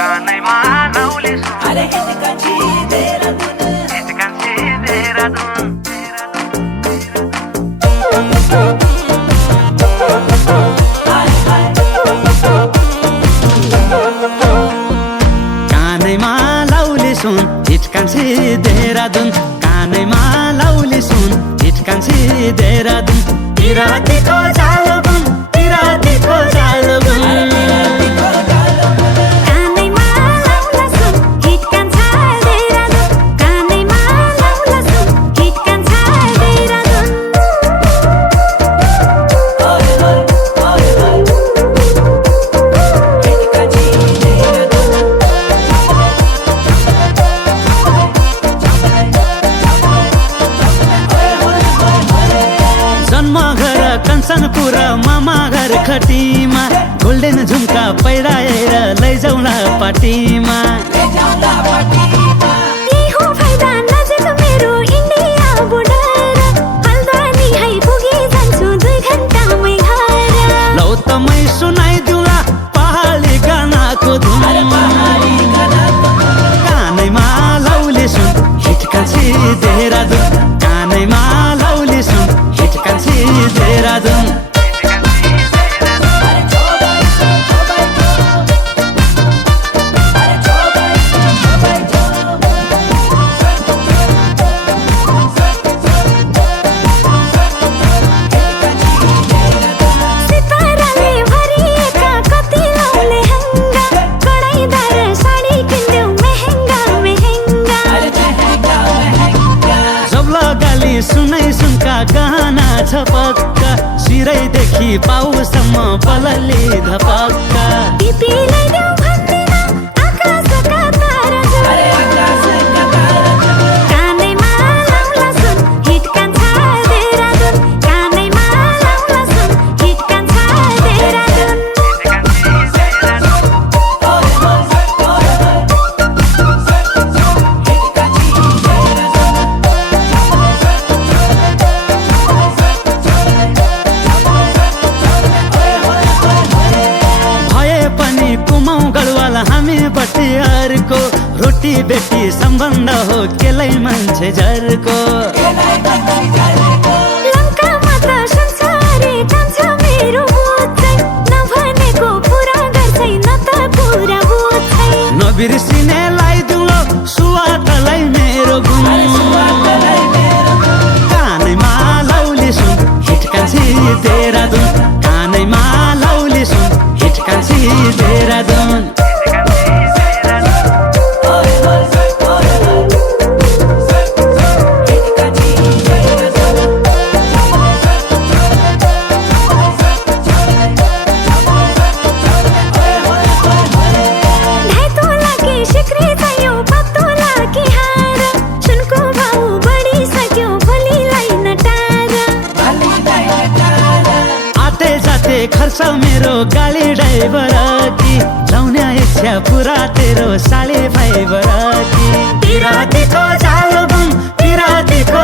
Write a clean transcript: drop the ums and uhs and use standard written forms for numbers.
कानैमा लाउले सुन अरे हिटकान्छी देहरादुन हिटकान्छी देहरादुन कानैमा लाउले सुन हिटकान्छी देहरादुन कानैमा लाउले सुन हिटकान्छी देहरादुन पिरातीको जालबुन पिरातीको जालबुन कञ्चनपुर मामा घर खटीमा गोल्डेन झुम्का पहिराएर लैजाउला पार्टीमा लौ त मै सुनाइदिउला पहाडी गानाको धुन कानैमा लाउले सुन हिटकान्छी देहरादुन कानैमा लाउले सुन हिटकान्छी देहरादुन सुनै सुनका गहना छ पक्का सिरैदेखि पाउसम्म पलली धपक्का हामी बटियारको रोटी बेटी सम्बन्ध हो केलै मान्छे झरको नबिर्सिने लाइदिउलो सुवातलाई मेरो गुण कानैमा लाउले सुन हिटकान्छी देहरादुन कानैमा लाउले सुन हिटकान्छी देहरादुन खर्च मेरो गाडी ड्राइभर कि लाउने इच्छा पुरा तेरो साली फाइबर कि पिरातीको जालबुन पिरातीको